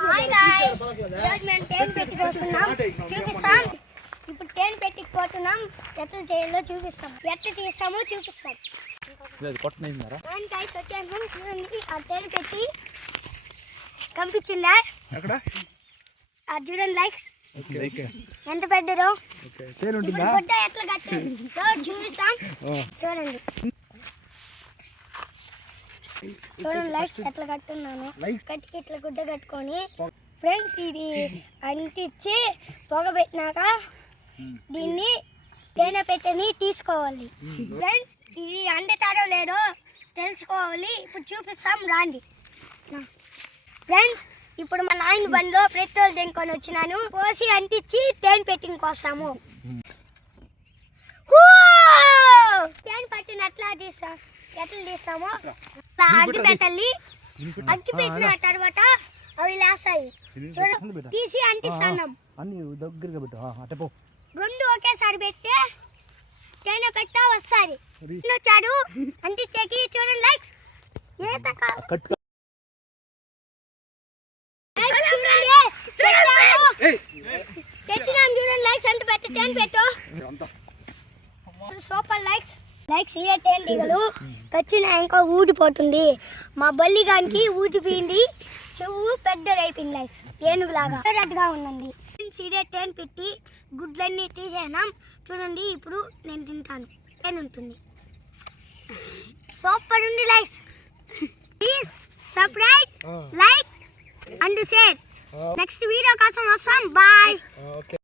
Hi guys, ఈరోజు మేము ten పెట్టి కోస్తున్నాం, చూపిస్తాం. ఇప్పుడు టెన్ పెట్టి కోస్తున్నాం, ఎట్లా చేయాలో చూపిస్తాం, ఎట్లా తీస్తామో చూపిస్తాం. గాయ్స్ వచ్చాము, చూడండి ఆ టెన్ పెట్టి కనిపించిందా అది చూడండి. లైక్స్ ఎంత పెద్దదో గుడ్డ ఎట్లా కట్టిందో చూపిస్తాం. చూడండి లైక్స్ ఎట్లా కట్టున్నాను, కట్టికి ఇట్లా గుడ్డ కట్టుకొని ఫ్రెండ్స్ ఇది అంటించి పొగ పెట్టినాక దీన్ని తేనె పెట్టని తీసుకోవాలి. ఫ్రెండ్స్ ఇది అంటుతారో లేదో తెలుసుకోవాలి, ఇప్పుడు చూపిస్తాం రాండి. ఫ్రెండ్స్ ఇప్పుడు మా నాయన బండిలో పెట్రోల్ దింకొని వచ్చినాను, పోసి అంటించి తేనె పెట్టిన కోసాము. తేనె పట్టిన ఎట్లా తీస్తామో అగ్గి పెట్టాలి. అగ్గి పెట్టిన తర్వాత అవి లేస్తాయి. చూడండి తీసి అంటిస్తాం. రెండు ఒకేసారి పెడితే తేనె పెట్టా వస్తాయి. వచ్చాడు అంటించేకి చూడండి లైక్స్ తెచ్చినాం. చూడండి లైక్స్ ఎంత పెట్టి తేనె పెట్టు సూపర్ లైక్స్. లైక్స్ ఇయే తేనె దిగలు తెచ్చిన ఇంకా ఊడిపోతుంది. మా బల్లిగానికి ఊడిపోయింది, చెవు పెద్దదైపోయింది. లైక్స్ ఏనుగులాగా రెడ్గా ఉందండి. ఇదే తేనె పెట్టి గుడ్లన్నీ తీసేనాం. చూడండి ఇప్పుడు నేను తింటాను, తేనె ఉంటుంది. సూపర్ ఉంది likes. Please subscribe, like and share. Next video కోసం వస్తాం. బాయ్.